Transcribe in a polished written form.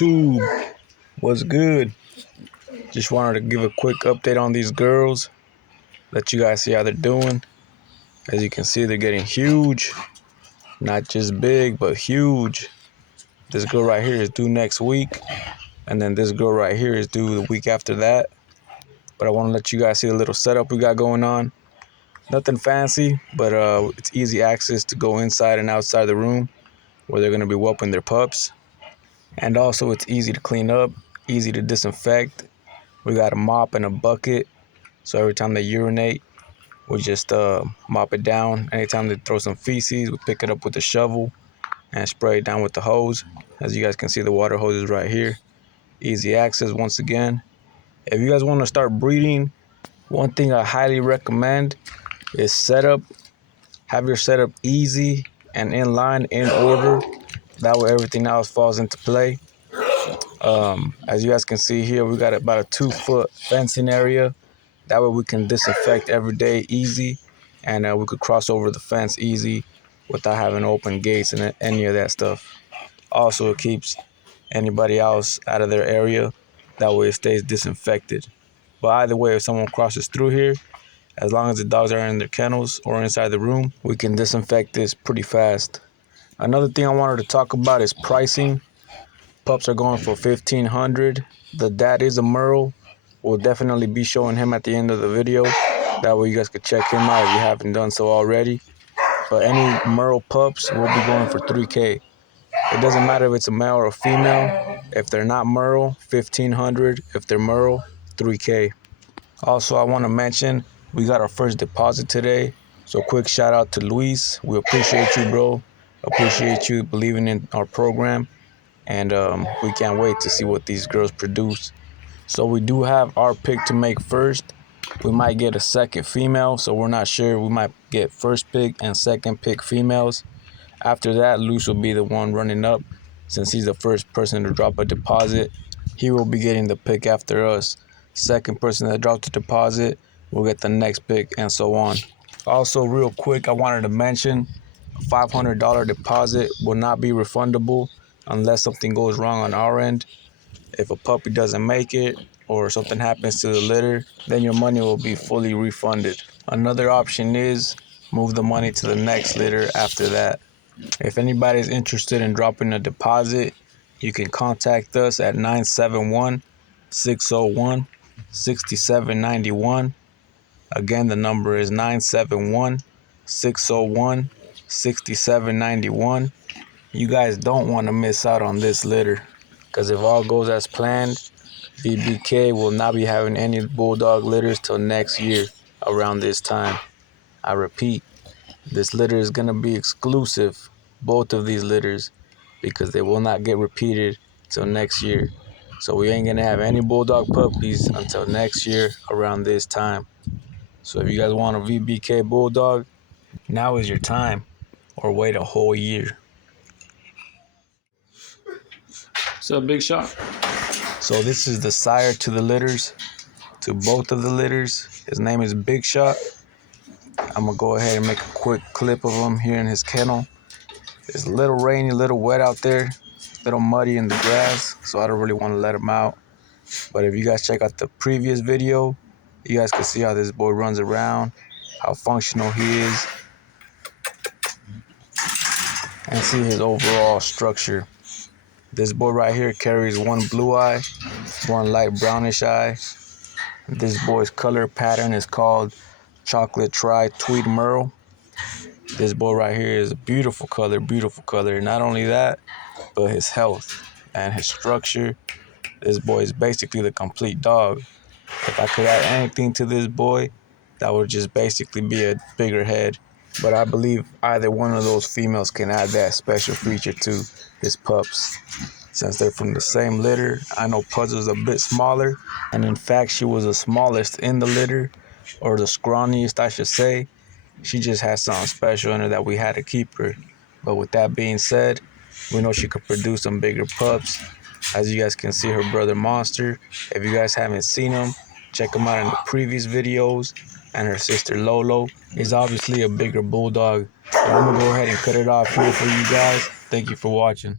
YouTube? What's good? Just wanted to give a quick update on these girls, let you guys see how they're doing. As you can see, they're getting huge, not just big but huge. This girl right here is due next week, and then this girl right here is due the week after that. But I want to let you guys see the little setup we got going on. Nothing fancy, but it's easy access to go inside and outside the room where they're going to be whelping their pups. And also it's easy to clean up, easy to disinfect. We got a mop and a bucket, so every time they urinate, we just mop it down. Anytime they throw some feces, we pick it up with a shovel and spray it down with the hose. As you guys can see, the water hose is right here. Easy access once again. If you guys want to start breeding, one thing I highly recommend is setup. Have your setup easy and in line, in order. That way everything else falls into play. As you guys can see here, we got about a 2-foot fencing area. That way we can disinfect every day easy, and we could cross over the fence easy without having to open gates and any of that stuff. Also, it keeps anybody else out of their area. That way it stays disinfected. But either way, if someone crosses through here, as long as the dogs are in their kennels or inside the room, we can disinfect this pretty fast. Another thing I wanted to talk about is pricing. Pups are going for $1,500. The dad is a Merle. We'll definitely be showing him at the end of the video. That way you guys could check him out if you haven't done so already. But any Merle pups will be going for $3K. It doesn't matter if it's a male or a female. If they're not Merle, $1,500. If they're Merle, $3K. Also, I want to mention we got our first deposit today. So quick shout out to Luis. We appreciate you, bro. Appreciate you believing in our program. And we can't wait to see what these girls produce. So we do have our pick to make first. We might get a second female, so we're not sure. We might get first pick and second pick females. After that, Luis will be the one running up. Since he's the first person to drop a deposit, he will be getting the pick after us. Second person that drops the deposit will get the next pick, and so on. Also, real quick, I wanted to mention a $500 deposit will not be refundable unless something goes wrong on our end. If a puppy doesn't make it or something happens to the litter, then your money will be fully refunded. Another option is move the money to the next litter after that. If anybody is interested in dropping a deposit, you can contact us at 971-601-6791. Again, the number is 971-601-6791. You guys don't want to miss out on this litter, because if all goes as planned, VBK will not be having any Bulldog litters till next year around this time. I repeat, this litter is going to be exclusive, both of these litters, because they will not get repeated till next year. So we ain't going to have any Bulldog puppies until next year around this time. So if you guys want a VBK Bulldog, now is your time, or wait a whole year. What's up, Big Shot? So this is the sire to the litters, to both of the litters. His name is Big Shot. I'm going to go ahead and make a quick clip of him here in his kennel. It's a little rainy, a little wet out there, a little muddy in the grass, so I don't really want to let him out. But if you guys check out the previous video, you guys can see how this boy runs around, how functional he is, and see his overall structure. This boy right here carries one blue eye, one light brownish eye. This boy's color pattern is called Chocolate Tri-Tweed Merle. This boy right here is a beautiful color, beautiful color. Not only that, but his health and his structure. This boy is basically the complete dog. If I could add anything to this boy, that would just basically be a bigger head. But I believe either one of those females can add that special feature to his pups. Since they're from the same litter, I know Puzzle's a bit smaller. And in fact, she was the smallest in the litter, or the scrawniest, I should say. She just had something special in her that we had to keep her. But with that being said, we know she could produce some bigger pups. As you guys can see, her brother Monster. If you guys haven't seen him, check him out in the previous videos. And her sister Lolo is obviously a bigger Bulldog. But I'm going to go ahead and cut it off here for you guys. Thank you for watching.